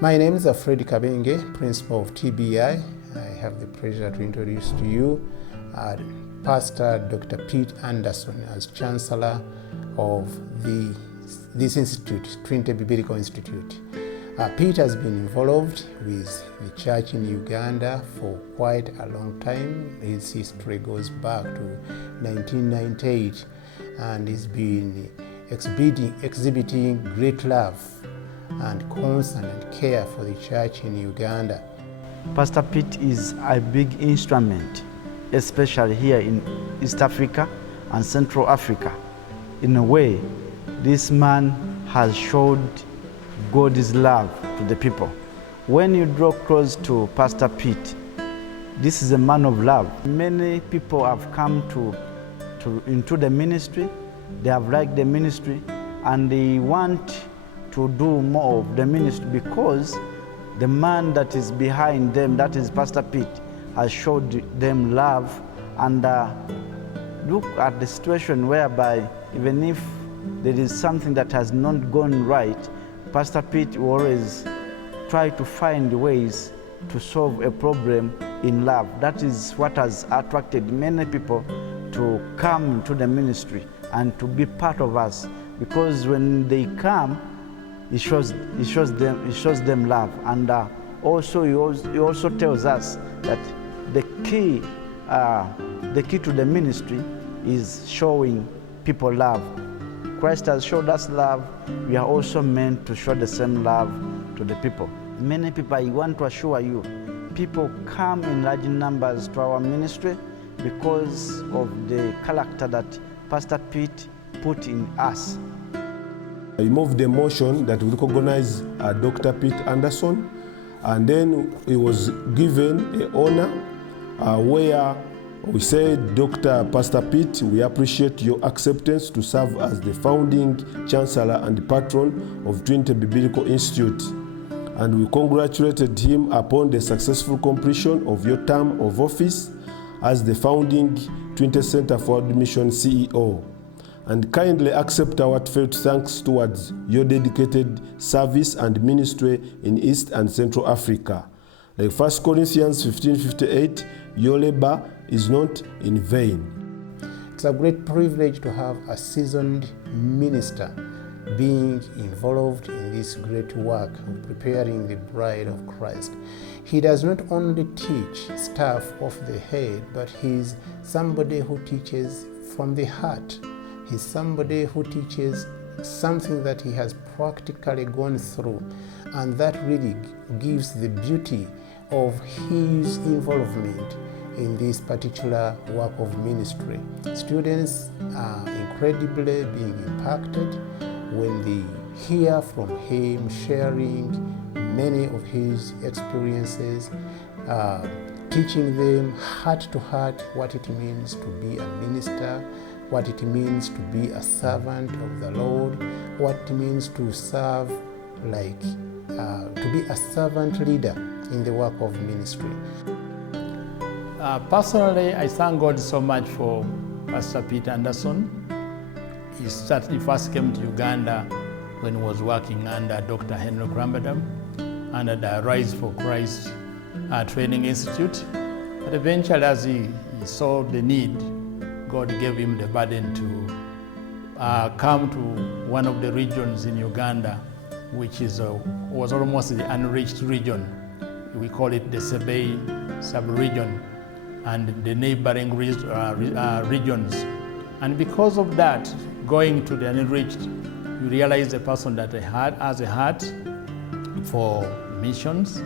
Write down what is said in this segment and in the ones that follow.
My name is Fred Kabenge, Principal of TBI. I have the pleasure to introduce to you Pastor Dr. Pete Anderson as Chancellor of this institute, Trinity Biblical Institute. Pete has been involved with the church in Uganda for quite a long time. His history goes back to 1998, and he's been exhibiting great love and concern and care for the church in Uganda. Pastor Pete is a big instrument, especially here in East Africa and Central Africa. In a way, this man has showed God's love to the people. When you draw close to Pastor Pete, this is a man of love. Many people have come into the ministry. They have liked the ministry and they want to do more of the ministry because the man that is behind them, that is Pastor Pete, has showed them love. And look at the situation whereby even if there is something that has not gone right, Pastor Pete will always try to find ways to solve a problem in love. That is what has attracted many people to come to the ministry and to be part of us, because when they come, it shows them love. And also he also tells us that the key to the ministry is showing people love. Christ has showed us love. We are also meant to show the same love to the people. Many people, I want to assure you, people come in large numbers to our ministry because of the character that Pastor Pete put in us. I moved the motion that we recognize Dr. Pete Anderson, and then he was given an honor where we said, Dr. Pastor Pete, we appreciate your acceptance to serve as the founding chancellor and patron of Trinity Biblical Institute. And we congratulated him upon the successful completion of your term of office as the founding Trinity Center for Admission CEO. And kindly accept our felt thanks towards your dedicated service and ministry in East and Central Africa. Like 1 Corinthians 15:58, your labor is not in vain. It's a great privilege to have a seasoned minister being involved in this great work of preparing the bride of Christ. He does not only teach stuff off the head, but he's somebody who teaches from the heart. He's somebody who teaches something that he has practically gone through, and that really gives the beauty of his involvement in this particular work of ministry. Students are incredibly being impacted when they hear from him sharing many of his experiences, teaching them heart to heart what it means to be a minister, what it means to be a servant of the Lord, what it means to serve to be a servant leader in the work of ministry. Personally, I thank God so much for Pastor Pete Anderson. He first came to Uganda when he was working under Dr. Henry Krambadam under the Rise for Christ Training Institute. But eventually, as he saw the need, God gave him the burden to come to one of the regions in Uganda, which was almost the unreached region. We call it the Sebei sub-region and the neighboring regions. And because of that, going to the unreached, you realize a person that has a heart for missions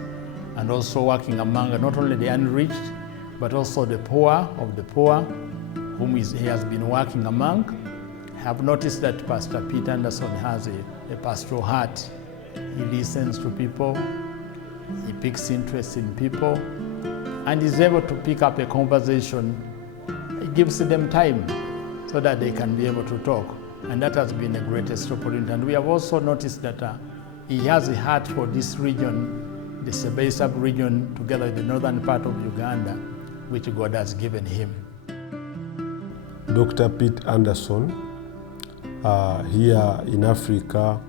and also working among not only the unreached, but also the poor of the poor, whom he has been working among. I have noticed that Pastor Pete Anderson has a pastoral heart. He listens to people, he picks interest in people, and is able to pick up a conversation. He gives them time so that they can be able to talk. And that has been the greatest opportunity. And we have also noticed that he has a heart for this region, the Sebei sub-region, together with the northern part of Uganda, which God has given him. Dr. Pete Anderson, here in Africa,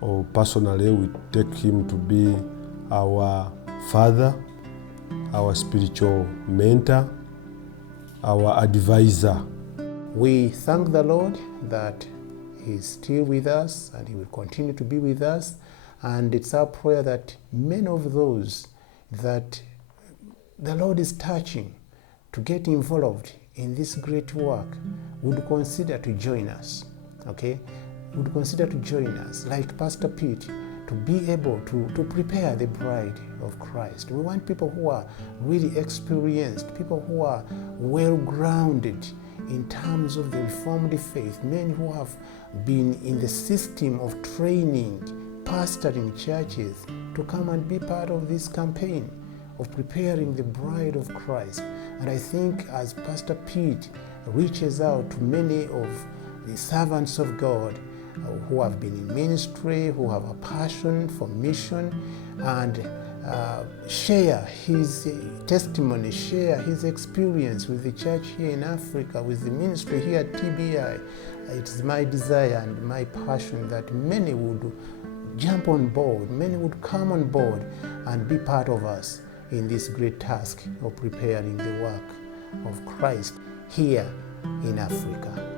or personally we take him to be our father, our spiritual mentor, our advisor. We thank the Lord that He's still with us and He will continue to be with us. And it's our prayer that many of those that the Lord is touching to get involved in this great work would consider to join us, okay? Would consider to join us, like Pastor Pete, to be able to prepare the bride of Christ. We want people who are really experienced, people who are well-grounded in terms of the Reformed faith, men who have been in the system of training, pastoring churches, to come and be part of this campaign of preparing the bride of Christ. And I think as Pastor Pete reaches out to many of the servants of God who have been in ministry, who have a passion for mission, and share his testimony, share his experience with the church here in Africa, with the ministry here at TBI. It is my desire and my passion that many would jump on board, many would come on board and be part of us in this great task of preparing the work of Christ here in Africa.